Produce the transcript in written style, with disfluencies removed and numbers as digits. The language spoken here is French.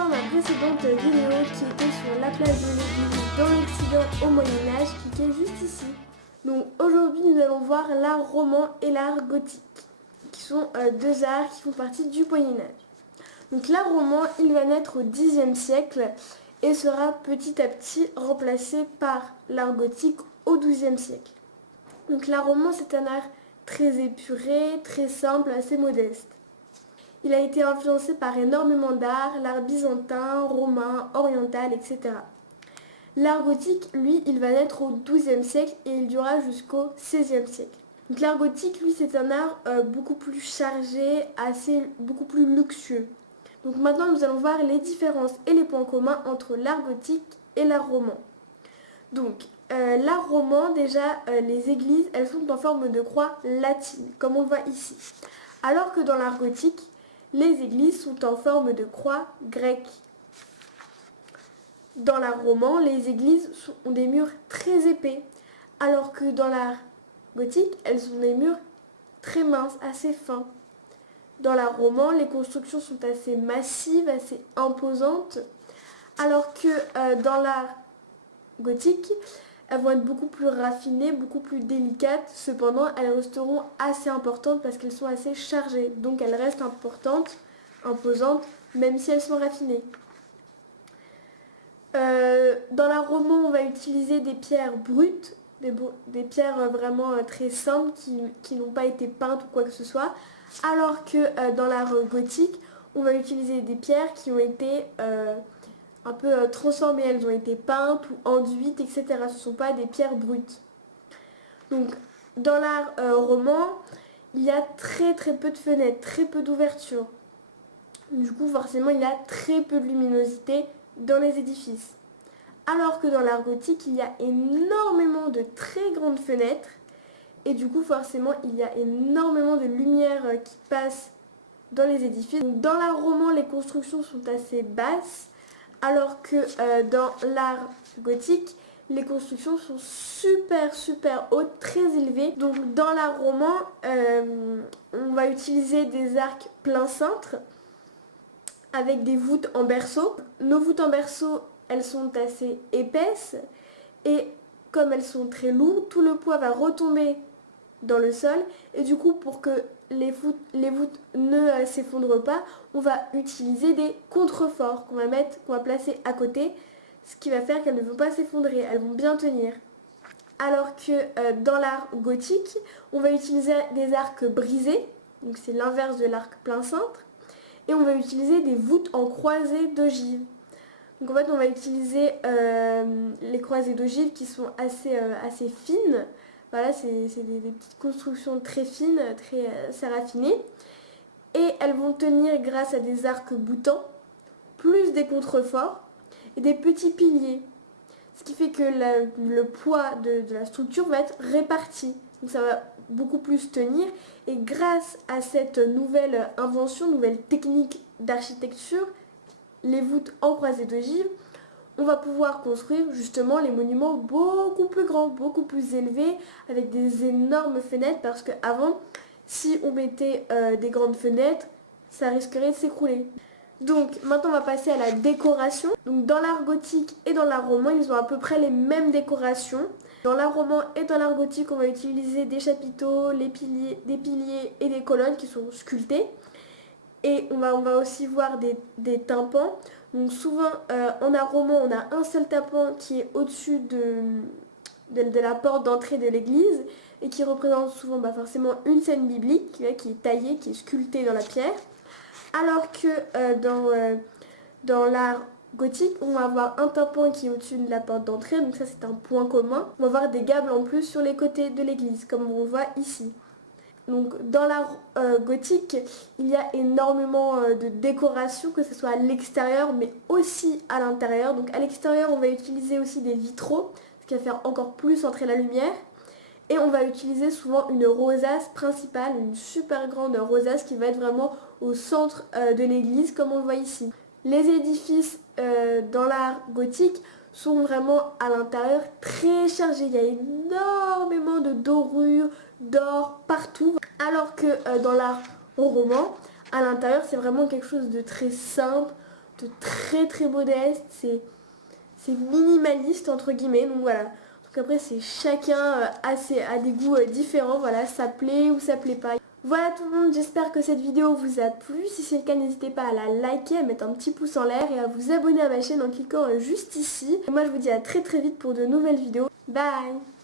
revoir ma précédente vidéo qui était sur la place de l'église dans l'Occident au Moyen-Âge, qui est juste ici. Donc aujourd'hui nous allons voir l'art roman et l'art gothique, qui sont deux arts qui font partie du Moyen-Âge. Donc l'art roman, il va naître au Xe siècle et sera petit à petit remplacé par l'art gothique au XIIe siècle. Donc l'art roman, c'est un art très épuré, très simple, assez modeste. Il a été influencé par énormément d'arts, l'art byzantin, romain, oriental, etc. L'art gothique, lui, il va naître au XIIe siècle et il durera jusqu'au XVIe siècle. Donc l'art gothique, lui, c'est un art beaucoup plus chargé, beaucoup plus luxueux. Donc maintenant, nous allons voir les différences et les points communs entre l'art gothique et l'art roman. Donc, l'art roman, déjà, les églises, elles sont en forme de croix latine, comme on le voit ici. Alors que dans l'art gothique, les églises sont en forme de croix grecque. Dans l'art roman, les églises ont des murs très épais, alors que dans l'art gothique, elles ont des murs très minces, assez fins. Dans l'art roman, les constructions sont assez massives, assez imposantes, alors que dans l'art gothique, elles vont être beaucoup plus raffinées, beaucoup plus délicates. Cependant, elles resteront assez importantes parce qu'elles sont assez chargées. Donc elles restent importantes, imposantes, même si elles sont raffinées. Dans l'art roman, on va utiliser des pierres brutes, des pierres vraiment très simples qui n'ont pas été peintes ou quoi que ce soit. Alors que dans l'art gothique, on va utiliser des pierres qui ont été un peu transformées, elles ont été peintes ou enduites, etc. Ce ne sont pas des pierres brutes. Donc, dans l'art roman, il y a très peu de fenêtres, très peu d'ouvertures. Du coup, forcément, il y a très peu de luminosité dans les édifices. Alors que dans l'art gothique, il y a énormément de très grandes fenêtres. Et du coup, forcément, il y a énormément de lumière qui passe dans les édifices. Donc, dans l'art roman, les constructions sont assez basses. Alors que dans l'art gothique, les constructions sont super hautes, très élevées. Donc dans l'art roman, on va utiliser des arcs plein cintre avec des voûtes en berceau. Nos voûtes en berceau, elles sont assez épaisses et comme elles sont très lourdes, tout le poids va retomber dans le sol et du coup pour que les voûtes ne s'effondrent pas, on va utiliser des contreforts qu'on va placer à côté, ce qui va faire qu'elles ne vont pas s'effondrer, elles vont bien tenir. Alors que dans l'art gothique, on va utiliser des arcs brisés, donc c'est l'inverse de l'arc plein cintre, et on va utiliser des voûtes en croisée d'ogives. Donc en fait on va utiliser les croisées d'ogives qui sont assez fines. Voilà, c'est des petites constructions très fines, assez raffinées. Et elles vont tenir grâce à des arcs boutants, plus des contreforts et des petits piliers. Ce qui fait que le poids de la structure va être réparti. Donc ça va beaucoup plus tenir. Et grâce à cette nouvelle invention, nouvelle technique d'architecture, les voûtes en croisée d'ogives, on va pouvoir construire justement les monuments beaucoup plus grands, beaucoup plus élevés, avec des énormes fenêtres, parce qu'avant, si on mettait des grandes fenêtres, ça risquerait de s'écrouler. Donc maintenant on va passer à la décoration. Donc dans l'art gothique et dans l'art roman, ils ont à peu près les mêmes décorations. Dans l'art roman et dans l'art gothique, on va utiliser des chapiteaux, des piliers et des colonnes qui sont sculptés. Et on va aussi voir des tympans. Donc souvent en art roman, on a un seul tympan qui est au-dessus de la porte d'entrée de l'église et qui représente souvent forcément une scène biblique qui est taillée, qui est sculptée dans la pierre. Alors que dans l'art gothique, on va avoir un tympan qui est au-dessus de la porte d'entrée, donc ça c'est un point commun. On va avoir des gables en plus sur les côtés de l'église, comme on voit ici. Donc dans l'art gothique, il y a énormément de décorations, que ce soit à l'extérieur mais aussi à l'intérieur. Donc à l'extérieur, on va utiliser aussi des vitraux, ce qui va faire encore plus entrer la lumière. Et on va utiliser souvent une rosace principale, une super grande rosace qui va être vraiment au centre de l'église, comme on le voit ici. Les édifices dans l'art gothique sont vraiment à l'intérieur très chargés. Il y a énormément de dorures, d'or partout. Alors que dans l'art roman, à l'intérieur, c'est vraiment quelque chose de très simple, de très très modeste, c'est minimaliste entre guillemets, donc voilà. Donc après c'est chacun a des goûts différents, voilà, ça plaît ou ça plaît pas. Voilà tout le monde, j'espère que cette vidéo vous a plu. Si c'est le cas, n'hésitez pas à la liker, à mettre un petit pouce en l'air et à vous abonner à ma chaîne en cliquant juste ici. Et moi je vous dis à très très vite pour de nouvelles vidéos. Bye!